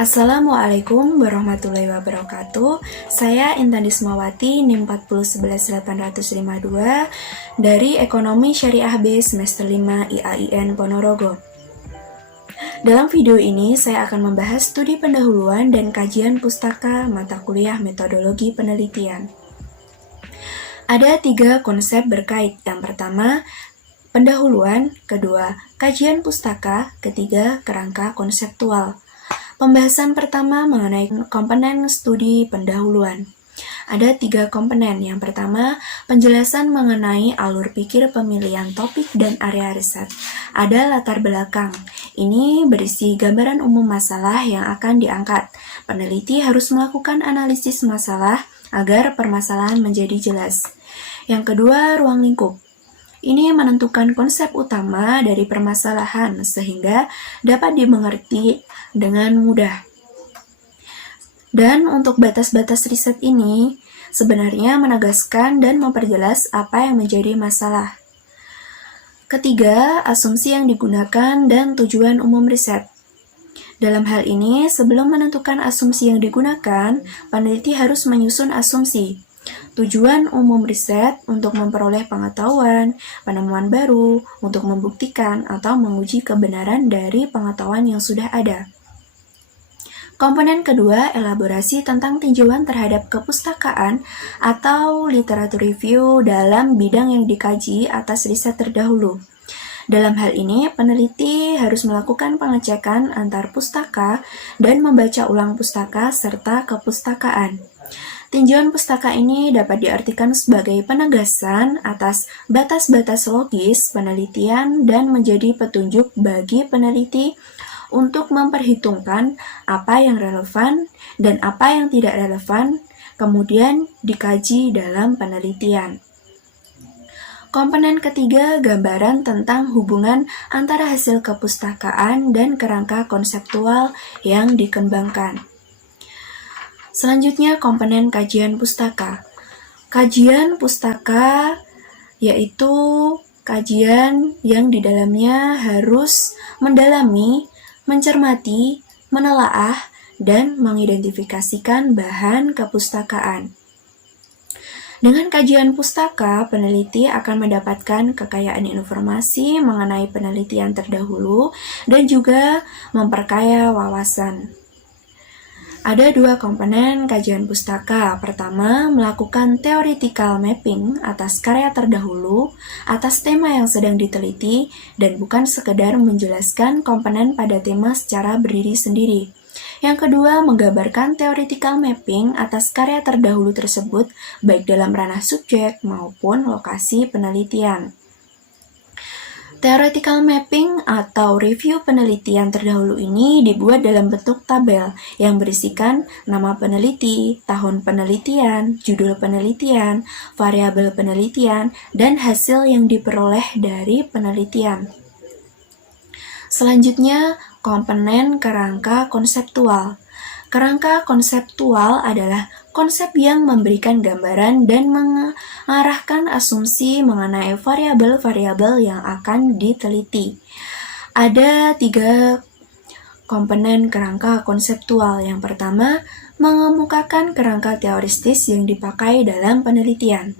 Assalamualaikum warahmatullahi wabarakatuh. Saya Intan Dismawati, NIM 4011852 dari Ekonomi Syariah B semester 5 IAIN Ponorogo. Dalam video ini saya akan membahas studi pendahuluan dan kajian pustaka mata kuliah metodologi penelitian. Ada 3 konsep berkait. Yang pertama, pendahuluan, kedua, kajian pustaka, ketiga, kerangka konseptual. Pembahasan pertama mengenai komponen studi pendahuluan. Ada 3 komponen. Yang pertama, penjelasan mengenai alur pikir pemilihan topik dan area riset. Ada latar belakang. Ini berisi gambaran umum masalah yang akan diangkat. Peneliti harus melakukan analisis masalah agar permasalahan menjadi jelas. Yang kedua, ruang lingkup. Ini menentukan konsep utama dari permasalahan sehingga dapat dimengerti dengan mudah. Dan untuk batas-batas riset ini sebenarnya menegaskan dan memperjelas apa yang menjadi masalah. Ketiga, asumsi yang digunakan dan tujuan umum riset. Dalam hal ini, sebelum menentukan asumsi yang digunakan, peneliti harus menyusun asumsi. Tujuan umum riset untuk memperoleh pengetahuan, penemuan baru, untuk membuktikan atau menguji kebenaran dari pengetahuan yang sudah ada. Komponen kedua, elaborasi tentang tinjauan terhadap kepustakaan atau literatur review dalam bidang yang dikaji atas riset terdahulu. Dalam hal ini, peneliti harus melakukan pengecekan antar pustaka dan membaca ulang pustaka serta kepustakaan. Tinjauan pustaka ini dapat diartikan sebagai penegasan atas batas-batas logis penelitian dan menjadi petunjuk bagi peneliti untuk memperhitungkan apa yang relevan dan apa yang tidak relevan, kemudian dikaji dalam penelitian. Komponen ketiga, gambaran tentang hubungan antara hasil kepustakaan dan kerangka konseptual yang dikembangkan. Selanjutnya, komponen kajian pustaka. Kajian pustaka yaitu kajian yang di dalamnya harus mendalami, mencermati, menelaah, dan mengidentifikasikan bahan kepustakaan. Dengan kajian pustaka, peneliti akan mendapatkan kekayaan informasi mengenai penelitian terdahulu dan juga memperkaya wawasan. Ada 2 komponen kajian pustaka. Pertama, melakukan theoretical mapping atas karya terdahulu, atas tema yang sedang diteliti, dan bukan sekedar menjelaskan komponen pada tema secara berdiri sendiri. Yang kedua, menggambarkan theoretical mapping atas karya terdahulu tersebut, baik dalam ranah subjek maupun lokasi penelitian. Theoretical mapping atau review penelitian terdahulu ini dibuat dalam bentuk tabel yang berisikan nama peneliti, tahun penelitian, judul penelitian, variabel penelitian, dan hasil yang diperoleh dari penelitian. Selanjutnya, komponen kerangka konseptual. Kerangka konseptual adalah konsep yang memberikan gambaran dan mengarahkan asumsi mengenai variabel-variabel yang akan diteliti. Ada 3 komponen kerangka konseptual. Yang pertama, mengemukakan kerangka teoristis yang dipakai dalam penelitian.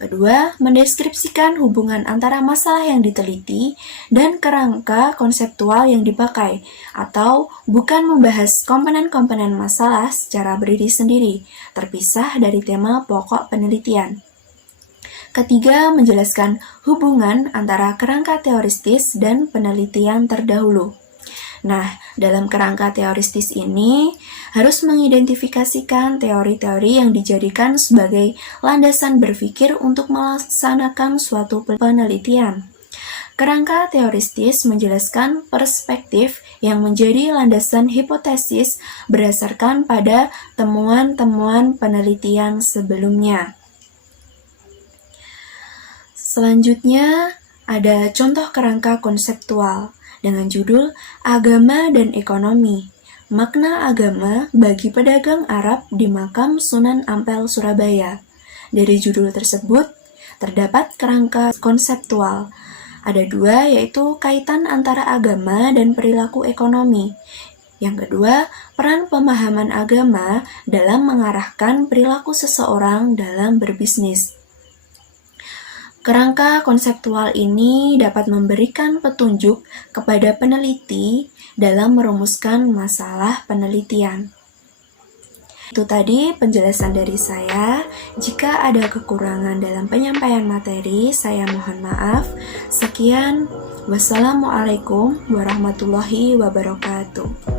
Kedua, mendeskripsikan hubungan antara masalah yang diteliti dan kerangka konseptual yang dipakai, atau bukan membahas komponen-komponen masalah secara berdiri sendiri, terpisah dari tema pokok penelitian. Ketiga, menjelaskan hubungan antara kerangka teoristis dan penelitian terdahulu. Nah, dalam kerangka teoristis ini harus mengidentifikasikan teori-teori yang dijadikan sebagai landasan berpikir untuk melaksanakan suatu penelitian. Kerangka teoristis menjelaskan perspektif yang menjadi landasan hipotesis berdasarkan pada temuan-temuan penelitian sebelumnya. Selanjutnya, ada contoh kerangka konseptual dengan judul Agama dan Ekonomi. Makna agama bagi pedagang Arab di Makam Sunan Ampel, Surabaya. Dari judul tersebut, terdapat kerangka konseptual. Ada 2, yaitu kaitan antara agama dan perilaku ekonomi. Yang kedua, peran pemahaman agama dalam mengarahkan perilaku seseorang dalam berbisnis. Kerangka konseptual ini dapat memberikan petunjuk kepada peneliti dalam merumuskan masalah penelitian. Itu tadi penjelasan dari saya. Jika ada kekurangan dalam penyampaian materi, saya mohon maaf. Sekian, wassalamualaikum warahmatullahi wabarakatuh.